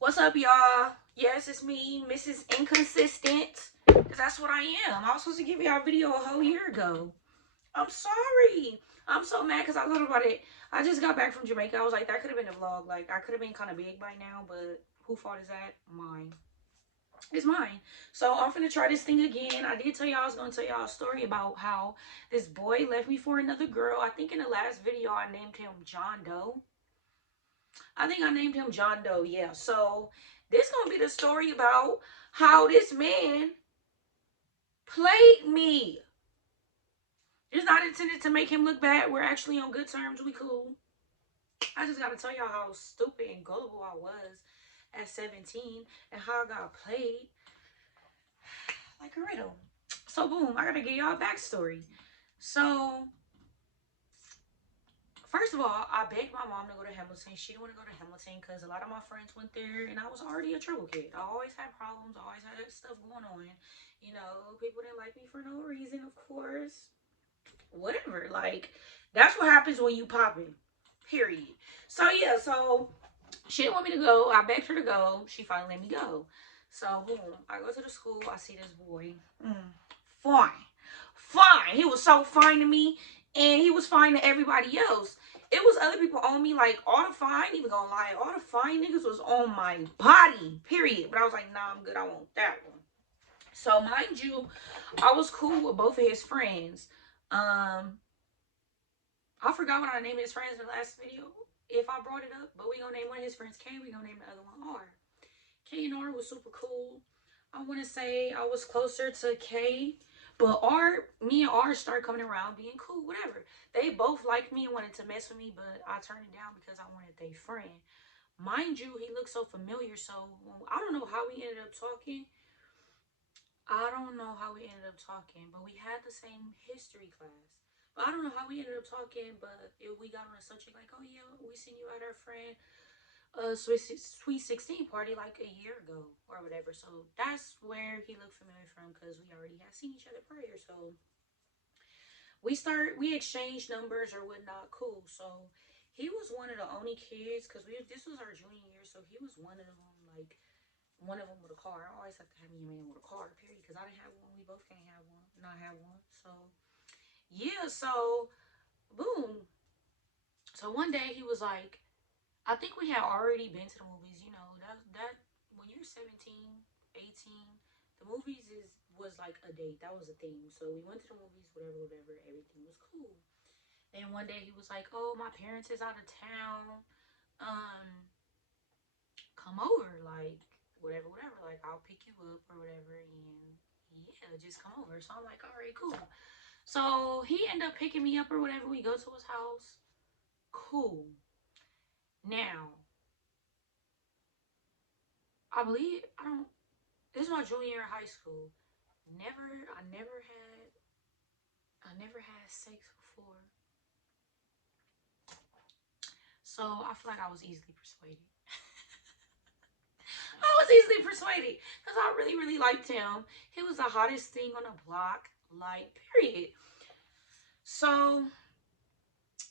What's up, y'all? Yes, it's me, Mrs. Inconsistent. Because that's what I am. I was supposed to give y'all a video a whole year ago. I'm sorry. I'm so mad because I thought about it. I just got back from Jamaica. I was like, that could have been a vlog. Like, I could have been kind of big by now, but who fault is that? Mine. It's mine. So I'm finna try this thing again. I did tell y'all I was gonna tell y'all a story about how this boy left me for another girl. I think in the last video I named him John Doe. I think I named him John Doe. Yeah. So this gonna be the story about how this man played me. It's not intended to make him look bad. We're actually on good terms. We cool. I just gotta tell y'all how stupid and gullible I was at 17 and how I got played like a riddle. So boom, I gotta give y'all a backstory. So first of all, I begged my mom to go to Hamilton. She didn't want to go to Hamilton because a lot of my friends went there and I was already a trouble kid. I always had problems, I always had stuff going on. You know, people didn't like me for no reason, of course. Whatever. Like, that's what happens when you popping. Period. So yeah, so she didn't want me to go. I begged her to go. She finally let me go. So boom, I go to the school, I see this boy. Fine. Fine. He was so fine to me. And he was fine to everybody else. It was other people on me, like all the fine, even gonna lie, all the fine niggas was on my body, period. But I was like, nah, I'm good, I want that one. So mind you, I was cool with both of his friends. I forgot what I named his friends in the last video, if I brought it up, but we gonna name one of his friends K, we gonna name the other one R. K and R was super cool. I want to say I was closer to K, but me and R started coming around being cool, whatever. They both liked me and wanted to mess with me, but I turned it down because I wanted their friend. Mind you, he looked so familiar, so I don't know how we ended up talking. I don't know how we ended up talking, but we had the same history class. But I don't know how we ended up talking, but we got on a subject like, oh yeah, we seen you at our friend Sweet 16 party like a year ago or whatever. So that's where he looked familiar from because we already had seen each other prior. So we exchanged numbers or whatnot. Cool. So he was one of the only kids because this was our junior year. So he was one of them, like one of them with a car. I always have to have me a man with a car, period, because I didn't have one. We both can't have one, not have one. So yeah. So boom. So one day he was like, I think we had already been to the movies. You know, that when you're 17, 18, the movies was like a date. That was a thing. So we went to the movies, whatever, whatever. Everything was cool. Then one day he was like, "Oh, my parents is out of town. Um, come over, like whatever, whatever. Like I'll pick you up or whatever, and yeah, just come over." So I'm like, "All right, cool." So he ended up picking me up or whatever. We go to his house. Cool. Now, I believe I don't. This is my junior year of high school. I never had sex before. So I feel like I was easily persuaded. I was easily persuaded because I really, really liked him. He was the hottest thing on the block, like, period. So,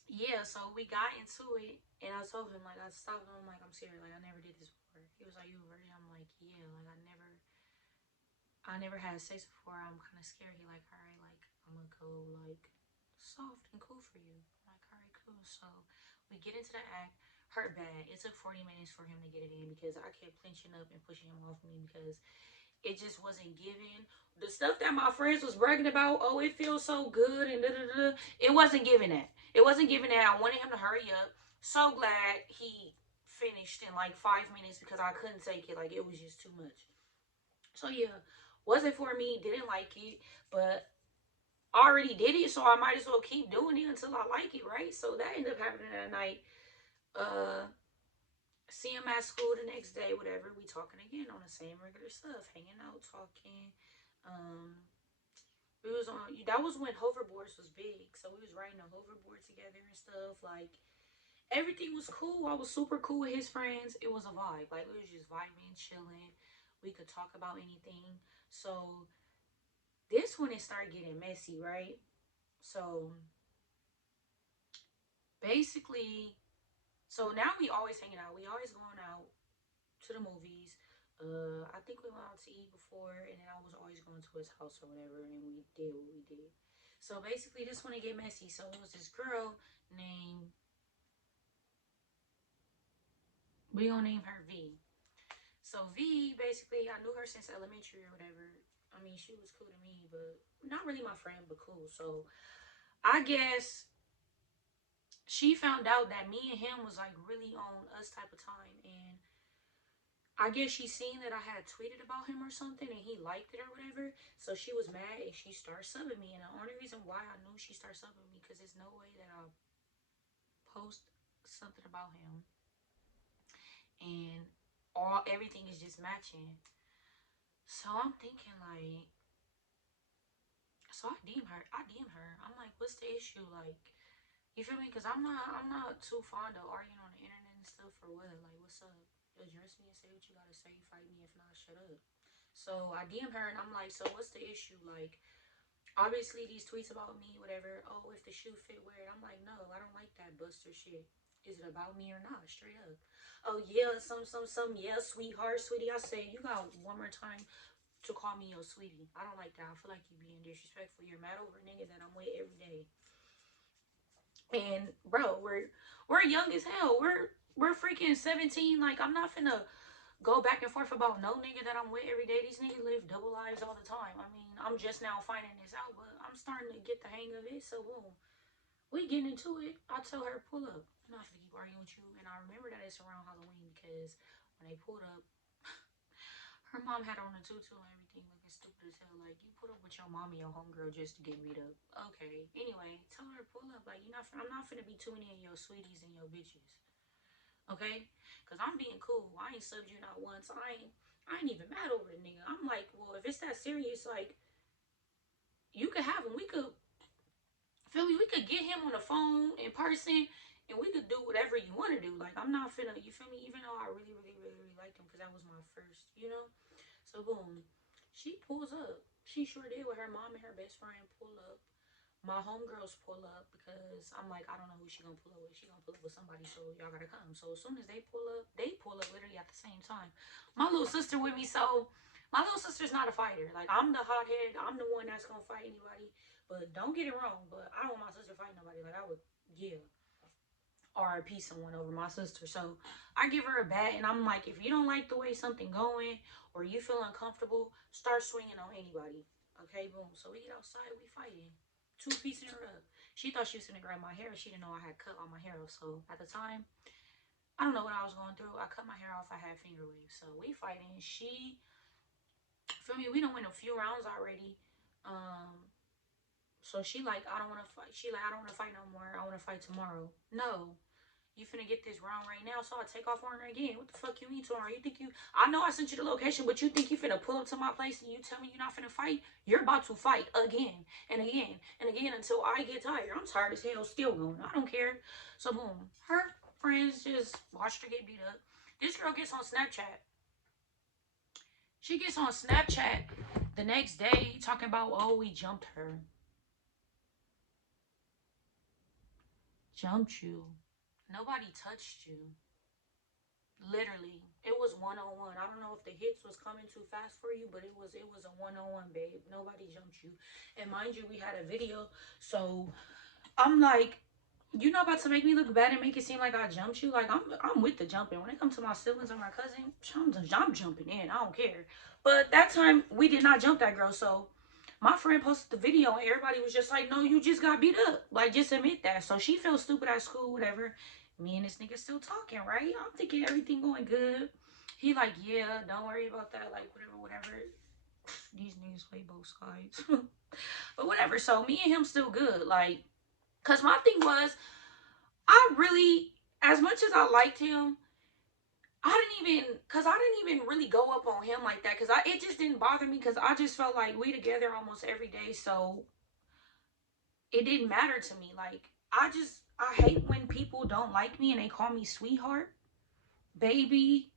yeah, so we got into it, and I told him, like, I stopped him, I'm like, I'm serious, like, I never did this before. He was like, you were? I'm like, yeah, like, I never had sex before. I'm kind of scared. He like, all right, like, I'm gonna go, like, soft and cool for you. I'm like, all right, cool. So we get into the act. Hurt bad. It took 40 minutes for him to get it in because I kept clenching up and pushing him off me because it just wasn't giving. The stuff that my friends was bragging about, oh, it feels so good and da da da. It wasn't giving that. It wasn't giving that. I wanted him to hurry up. So glad he finished in like 5 minutes because I couldn't take it. Like it was just too much. So yeah, wasn't for me. Didn't like it, but I already did it, so I might as well keep doing it until I like it, right? So that ended up happening that night. Uh, See him at school the next day, whatever. We talking again on the same regular stuff, hanging out, talking. Um, we was on. That was when hoverboards was big, so we was riding a hoverboard together and stuff. Like everything was cool. I was super cool with his friends. It was a vibe. Like we was just vibing, chilling. We could talk about anything. So this when it started getting messy, right? So basically, so now we always hanging out. We always going out to the movies. I think we went out to eat before, and then I was always going to his house or whatever, and we did what we did. So basically, this one to get messy. So it was this girl named, we gonna name her V. So V, basically, I knew her since elementary or whatever. I mean, she was cool to me, but not really my friend, but cool. So I guess she found out that me and him was like really on us type of time, and I guess she seen that I had tweeted about him or something, and he liked it or whatever. So she was mad, and she started subbing me. And the only reason why I knew she started subbing me, because there's no way that I'll post something about him and all everything is just matching. So I'm thinking like, so I DM her. I'm like, what's the issue? Like, you feel me? Cause I'm not too fond of arguing on the internet and stuff for what? Like, what's up? Address me and say what you gotta say. Fight me, if not, shut up. So I DM her and I'm like, so what's the issue? Like, obviously these tweets about me, whatever. Oh, if the shoe fit, wear it. I'm like, no, I don't like that buster shit. Is it about me or not? Straight up. Oh yeah, some. Yeah, sweetheart, sweetie. I say you got one more time to call me your sweetie. I don't like that. I feel like you being disrespectful. You're mad over a nigga that I'm with every day. And bro, we're young as hell. We're freaking 17. Like, I'm not finna go back and forth about no nigga that I'm with every day. These niggas live double lives all the time. I mean, I'm just now finding this out, but I'm starting to get the hang of it. So boom, we getting into it. I tell her, pull up. I'm not gonna keep arguing with you. And I remember that it's around Halloween because when they pulled up, her mom had on a tutu and everything, looking stupid as hell. Like, you put up with your mom and your homegirl just to get beat up. Okay. Anyway, tell her to pull up. Like, I'm not finna be too many of your sweeties and your bitches. Okay? Cause I'm being cool. I ain't subbed you not once. I ain't even mad over the nigga. I'm like, well, if it's that serious, like, you could have him. We could, feel me? We could get him on the phone in person, and we could do whatever you want to do. Like, I'm not finna, you feel me? Even though I really liked him because that was my first, you know. So boom, she pulls up. She sure did with her mom and her best friend pull up. My homegirls pull up because I'm like, I don't know who she gonna pull up with. She gonna pull up with somebody, so y'all gotta come. So as soon as they pull up literally at the same time. My little sister with me, so my little sister's not a fighter. Like, I'm the hothead. I'm the one that's gonna fight anybody. But don't get it wrong. But I don't want my sister to fight nobody. Like, I would, yeah. RIP someone over my sister. So I give her a bat and I'm like, if you don't like the way something going or you feel uncomfortable, start swinging on anybody. Okay, boom. So we get outside, we fighting. Two piecing her up. She thought she was gonna grab my hair. She didn't know I had cut all my hair off. So at the time, I don't know what I was going through. I cut my hair off. I had finger waves. So we fighting. She, feel me? We don't win a few rounds already. So she like, I don't want to fight. She like, I don't want to fight no more. I want to fight tomorrow. No, you finna get this round right now, so I take off on her again. What the fuck you mean tomorrow? You think you, I know I sent you the location, but you think you finna pull up to my place and you tell me you're not finna fight? You're about to fight again and again and again until I get tired. I'm tired as hell, still going. I don't care. So boom, her friends just watched her get beat up. This girl gets on Snapchat. She gets on Snapchat the next day talking about, oh, we jumped her. Jumped you. Nobody touched you. Literally, it was 1-on-1. I don't know if the hits was coming too fast for you, but it was a 1-on-1, babe. Nobody jumped you. And mind you, we had a video. So I'm like, you're not about to make me look bad and make it seem like I jumped you. Like, I'm with the jumping. When it comes to my siblings or my cousin, I'm jumping in. I don't care. But that time we did not jump that girl. So my friend posted the video and everybody was just like, no, you just got beat up. Like, just admit that. So she feels stupid at school, whatever. Me and this nigga still talking, right? I'm thinking everything going good. He like, yeah, don't worry about that. Like, whatever. These niggas play both sides. But whatever. So me and him still good. Like, because my thing was, I really, as much as I liked him, I didn't even really go up on him like that. Because it just didn't bother me. Because I just felt like we together almost every day. So it didn't matter to me. Like, I hate when people don't like me and they call me sweetheart, baby.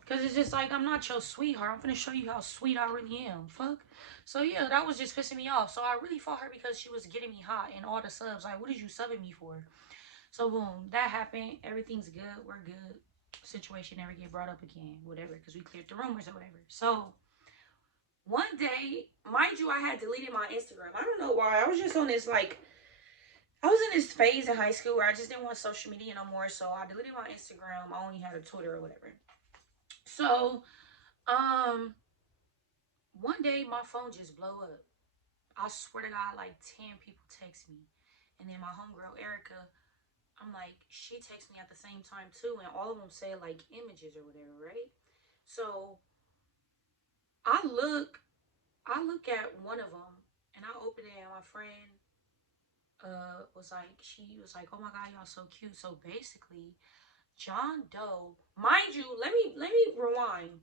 Because it's just like, I'm not your sweetheart. I'm going to show you how sweet I really am. Fuck. So yeah, that was just pissing me off. So I really fought her because she was getting me hot and all the subs. Like, what did you subbing me for? So boom, that happened. Everything's good. We're good. situation never get brought up again, whatever, because we cleared the rumors or whatever. So one day, mind you, I had deleted my Instagram. I don't know why. I was just on this like I was in this phase in high school where I just didn't want social media no more. So I deleted my Instagram. I only had a Twitter or whatever. So, um, one day my phone just blow up. I swear to God, like 10 people text me. And then my homegirl Erica, I'm like, she texts me at the same time too, and all of them say like images or whatever, right? So I look, I look at one of them, and I open it, and my friend was like, she was like, oh my God, y'all so cute. So basically, John Doe, mind you, let me rewind.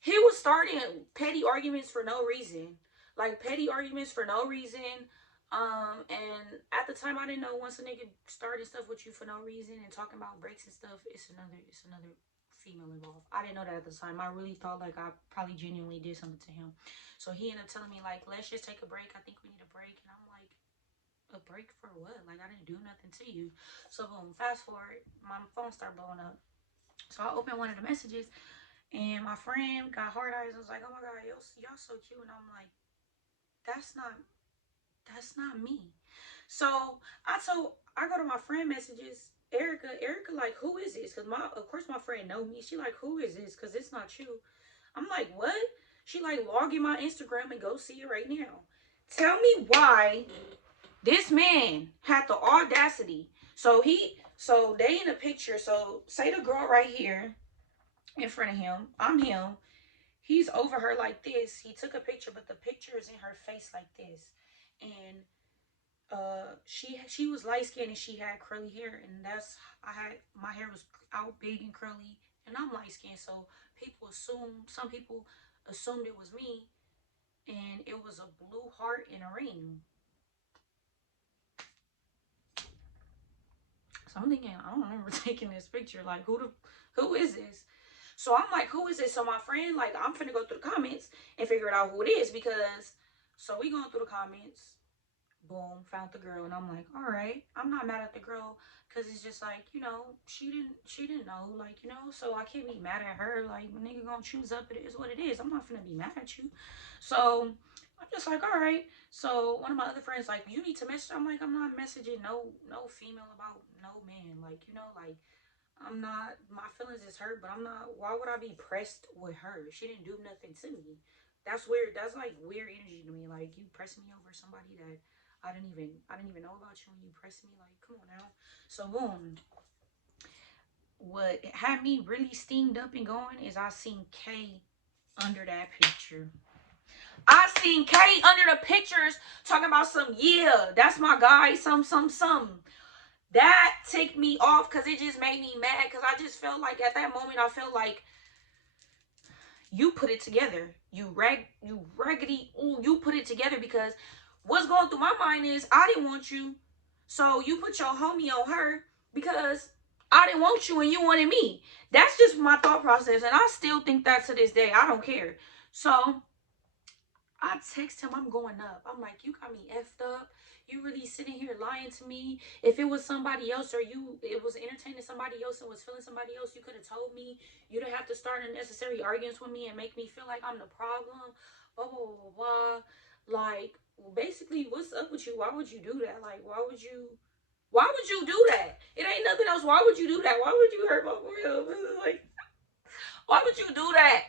He was starting petty arguments for no reason, like petty arguments for no reason. And at the time, I didn't know once a nigga started stuff with you for no reason and talking about breaks and stuff, it's another female involved. I didn't know that at the time. I really thought like I probably genuinely did something to him. So he ended up telling me like, let's just take a break. I think we need a break, and I'm like, a break for what? Like I didn't do nothing to you. So boom, fast forward, my phone started blowing up. So I opened one of the messages, and my friend got hard eyes and was like, "Oh my God, y'all so cute." And I'm like, "That's not me." So I go to my friend messages, Erica, like, who is this? Cause of course my friend know me. She like, who is this? Cause it's not you. I'm like, what? She like, log in my Instagram and go see it right now. Tell me why this man had the audacity. So they in a picture. So say the girl right here in front of him. I'm him. He's over her like this. He took a picture, but the picture is in her face like this. And she was light skinned and she had curly hair, and that's I had my hair was out big and curly, and I'm light skinned, so some people assumed it was me, and it was a blue heart and a ring. So I'm thinking, I don't remember taking this picture. Like, who is this? So I'm like, who is this? So my friend, like, I'm finna go through the comments and figure it out who it is, because so we going through the comments. Boom, found the girl, and I'm like, all right, I'm not mad at the girl, because it's just like, she didn't know, like, so I can't be mad at her. Like, nigga gonna choose up, it is what it is. I'm not gonna be mad at you. So I'm just like, all right. So one of my other friends like, you need to message. I'm like, I'm not messaging no female about no man. Like, like, I'm not, my feelings is hurt, but I'm not, why would I be pressed with her? She didn't do nothing to me. That's weird. That's like weird energy to me. Like, you pressing me over somebody that I didn't even know about you, and you pressing me. Like, come on now. So boom. What had me really steamed up and going is I seen K under that picture. I seen K under the pictures talking about some, yeah, that's my guy, some. That ticked me off because it just made me mad, because I just felt like at that moment I felt like you put it together. You raggedy, ooh, you put it together, because what's going through my mind is I didn't want you. So you put your homie on her because I didn't want you and you wanted me. That's just my thought process. And I still think that to this day. I don't care. So I text him, I'm going up. I'm like, you got me effed up. You really sitting here lying to me. If it was somebody else, or it was entertaining somebody else and was feeling somebody else, you could have told me. You didn't have to start unnecessary arguments with me and make me feel like I'm the problem. Blah, blah, blah, blah, blah. Like, basically, what's up with you? Why would you do that? Like, why would you do that? It ain't nothing else. Why would you do that? Why would you hurt my real? Like, why would you do that?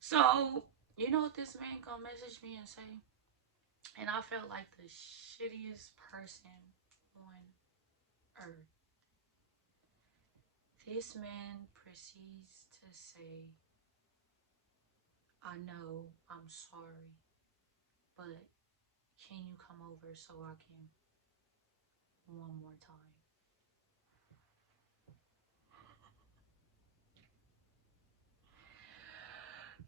So, you know what this man gonna message me and say? And I felt like the shittiest person on earth. This man proceeds to say, I know, I'm sorry, but can you come over so I can one more time?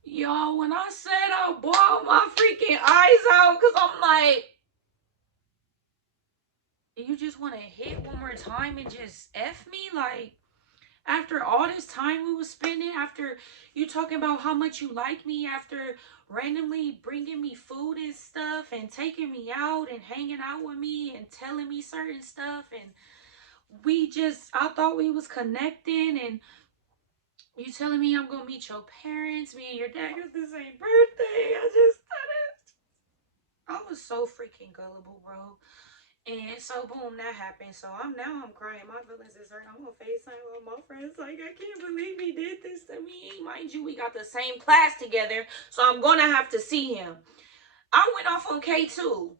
Y'all, when I said I bawled my freaking eyes out, because I'm like, you just want to hit one more time and just F me? Like, after all this time we was spending, after you talking about how much you like me, after randomly bringing me food and stuff and taking me out and hanging out with me and telling me certain stuff, and I thought we was connecting, and You telling me I'm gonna meet your parents? Me and your dad got the same birthday. I just thought it. I was so freaking gullible, bro. And so boom, that happened. So I'm crying. My feelings is hurt. I'm on FaceTime with my friends. Like, I can't believe he did this to me. Mind you, we got the same class together. So I'm gonna have to see him. I went off on K2.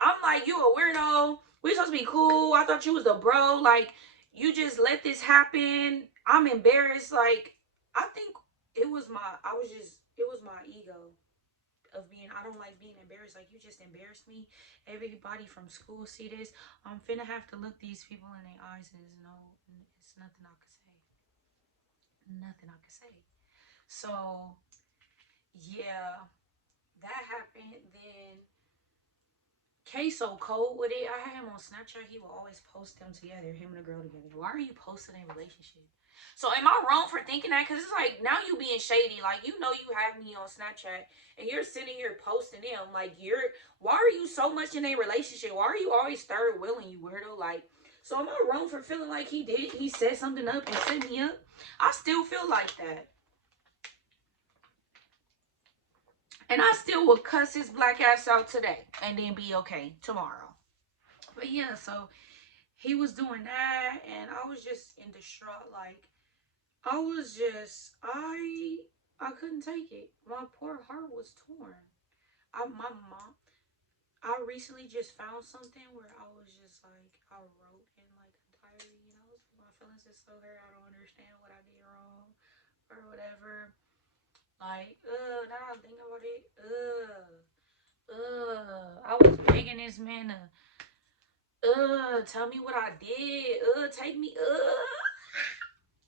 I'm like, you a weirdo. We supposed to be cool. I thought you was the bro. Like, you just let this happen. I'm embarrassed. Like, I think it was my ego of being, I don't like being embarrassed. Like, you just embarrassed me. Everybody from school see this. I'm finna have to look these people in their eyes and it's nothing I can say. Nothing I can say. So, yeah, that happened. Then K so cold with it. I had him on Snapchat. He will always post them together, him and the girl together. Why are you posting a relationship? So am I wrong for thinking that? Because it's like, now you being shady. Like, you know you have me on Snapchat and you're sitting here posting them. Like, why are you so much in a relationship? Why are you always third wheeling, you weirdo? Like, so am I wrong for feeling like he set something up and set me up? I still feel like that. And I still will cuss his black ass out today and then be okay tomorrow. But yeah, so he was doing that and I was just in distraught. Like, I was just I couldn't take it. My poor heart was torn. My mom, I recently just found something where I was just like, I wrote in like a diary and I was like, my feelings is so hurt. I don't understand what I did wrong or whatever. Like, now I think about it, I was begging this man to tell me what I did. Take me.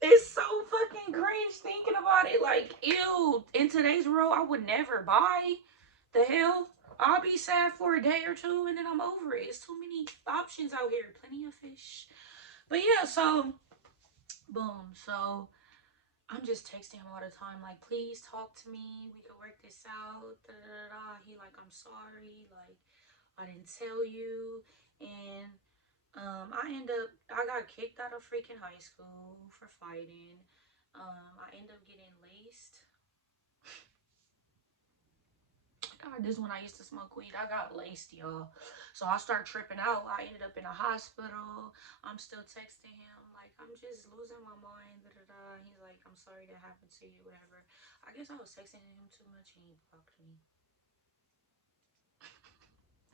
It's so fucking cringe thinking about it. Like, ew. In today's world, I would never buy. The hell? I'll be sad for a day or two and then I'm over it. It's too many options out here. Plenty of fish. But yeah, so boom. So I'm just texting him all the time, like, please talk to me. We can work this out. Da, da, da, da. He like, I'm sorry. Like, I didn't tell you. And I got kicked out of freaking high school for fighting. I ended up getting laced. God, this is when I used to smoke weed. I got laced, y'all. So I start tripping out. I ended up in a hospital. I'm still texting him, like, I'm just losing my mind. Da, da, da. He's like, I'm sorry that happened to you, whatever. I guess I was texting him too much and he blocked me.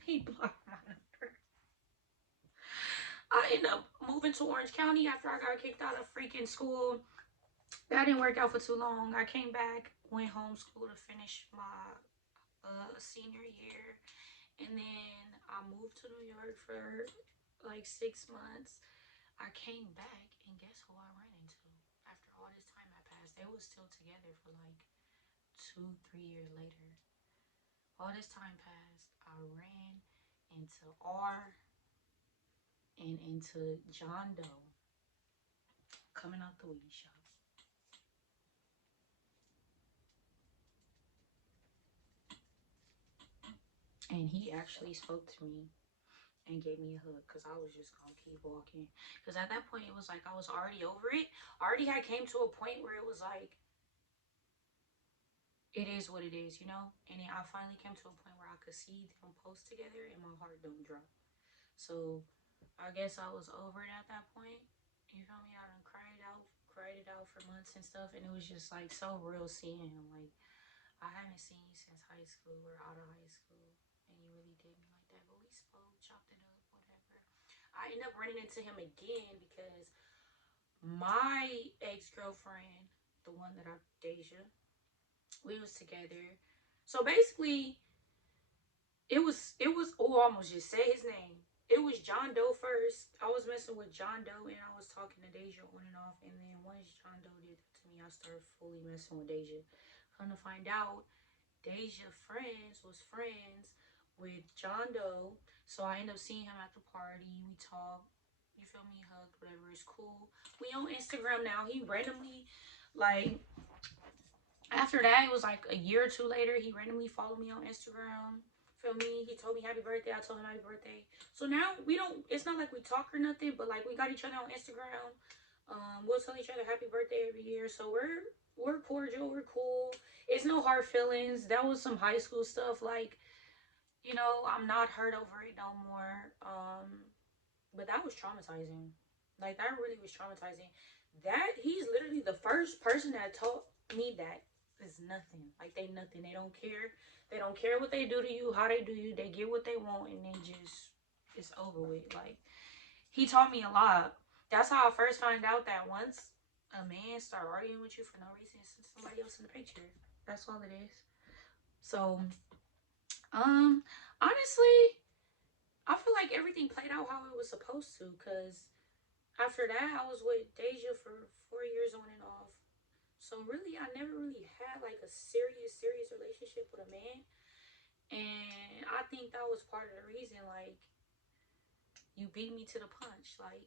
He blocked my number. I ended up moving to Orange County after I got kicked out of freaking school. That didn't work out for too long. I came back, went homeschool to finish my senior year, and then I moved to New York for like 6 months. I came back, and guess who I ran into? After all this time had passed, they was still together for like 2, 3 years later. All this time passed, I ran into R and into John Doe coming out the weed shop. And he actually spoke to me and gave me a hug because I was just gonna keep walking. Because at that point, it was like I was already over it. I already had came to a point where it was like, it is what it is, you know? And then I finally came to a point where I could see them post together and my heart don't drop. So I guess I was over it at that point. You feel me? I done cried it out for months and stuff. And it was just like so real seeing him. Like, I haven't seen you since high school or out of high school. And you really did me like that. But we spoke, chopped it up, whatever. I ended up running into him again because my ex-girlfriend, the one that I Deja, we was together. So basically, it was oh, I almost just said his name. It was John Doe first. I was messing with John Doe and I was talking to Deja on and off. And then once John Doe did that to me, I started fully messing with Deja. Come to find out, Deja friends was friends with John Doe. So I ended up seeing him at the party. We talked. You feel me? Hugged, whatever. It's cool. We on Instagram now. He randomly, like, after that, it was like a year or two later, he randomly followed me on Instagram. Feel me? He told me happy birthday. I told him happy birthday. So now we don't, it's not like we talk or nothing, but like we got each other on Instagram. We'll tell each other happy birthday every year. So we're cordial, we're cool. It's no hard feelings. That was some high school stuff. Like, I'm not hurt over it no more. But that was traumatizing. Like, that really was traumatizing. That he's literally the first person that taught me that is nothing. Like, they nothing. They don't care. They don't care what they do to you, how they do you. They get what they want, and they just it's over with. Like, he taught me a lot. That's how I first found out that once a man start arguing with you for no reason, it's somebody else in the picture. That's all it is. So, um, honestly, I feel like everything played out how it was supposed to. Cause after that, I was with Deja for 4 years on and off. So really, I never really had like a serious relationship with a man, and I think that was part of the reason. Like, you beat me to the punch. Like,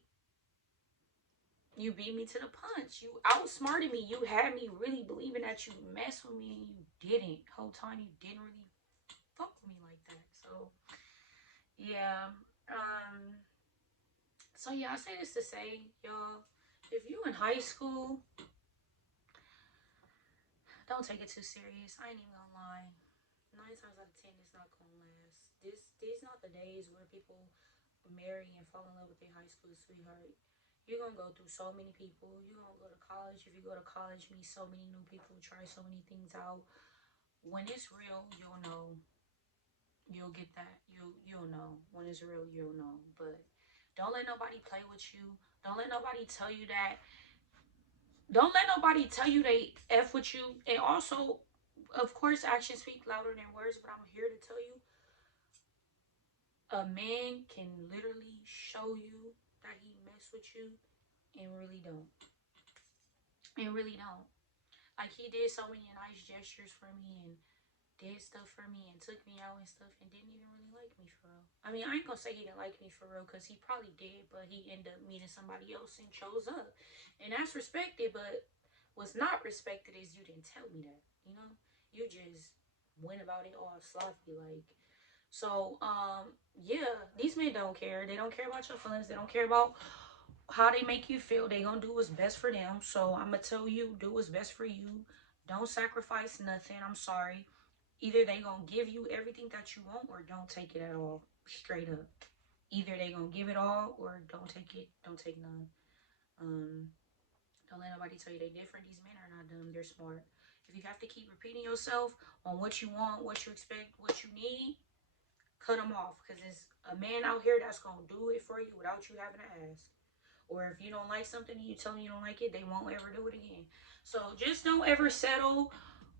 you beat me to the punch. You outsmarted me. You had me really believing that you messed with me, and you didn't. Whole time you didn't really fuck with me like that. So yeah. Um. So yeah, I say this to say, y'all, if you in high school, don't take it too serious. I ain't even gonna lie. 9 times out of 10, it's not gonna last. These not the days where people marry and fall in love with their high school sweetheart. You're gonna go through so many people. You're gonna go to college. If you go to college, meet so many new people, try so many things out. When it's real, you'll know. You'll get that. You'll know. When it's real, you'll know. But don't let nobody play with you. Don't let nobody tell you that. Don't let nobody tell you they F with you. And also, of course, actions speak louder than words, but I'm here to tell you a man can literally show you that he mess with you and really don't. And really don't. Like, he did so many nice gestures for me and did stuff for me and took me out and stuff and didn't even really like me for real. I mean, I ain't gonna say he didn't like me for real because he probably did, but he ended up meeting somebody else and chose up. And that's respected, but what's not respected is you didn't tell me that, you know? You just went about it all sloppy, like. So, yeah, these men don't care. They don't care about your feelings. They don't care about how they make you feel. They gonna do what's best for them. So I'm gonna tell you, do what's best for you. Don't sacrifice nothing. I'm sorry. Either they gonna give you everything that you want or don't take it at all. Straight up. Either they gonna give it all or don't take it. Don't take none. Um, don't let nobody tell you they different. These men are not dumb. They're smart. If you have to keep repeating yourself on what you want, what you expect, what you need, cut them off. Because there's a man out here that's gonna do it for you without you having to ask. Or if you don't like something and you tell them you don't like it, they won't ever do it again. So just don't ever settle.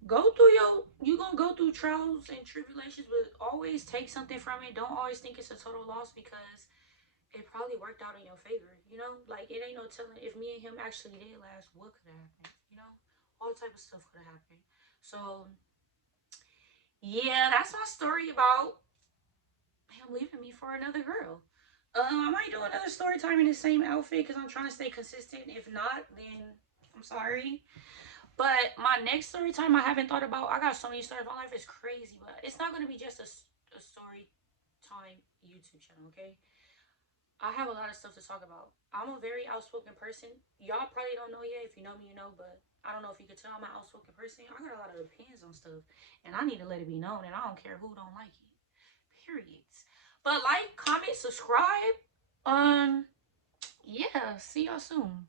Go through you gonna go through trials and tribulations, but always take something from it. Don't always think it's a total loss because it probably worked out in your favor. Like, it ain't no telling if me and him actually did last, what could have happened. All type of stuff could have happened. So yeah, that's my story about him leaving me for another girl. I might do another story time in the same outfit because I'm trying to stay consistent. If not, then I'm sorry. But my next story time I haven't thought about. I got so many stories. My life is crazy, but it's not going to be just a story time YouTube channel, okay? I have a lot of stuff to talk about. I'm a very outspoken person. Y'all probably don't know yet. If you know me, you know, but I don't know if you could tell I'm an outspoken person. I got a lot of opinions on stuff, and I need to let it be known, and I don't care who don't like it. Periods. But like, comment, subscribe. Yeah, see y'all soon.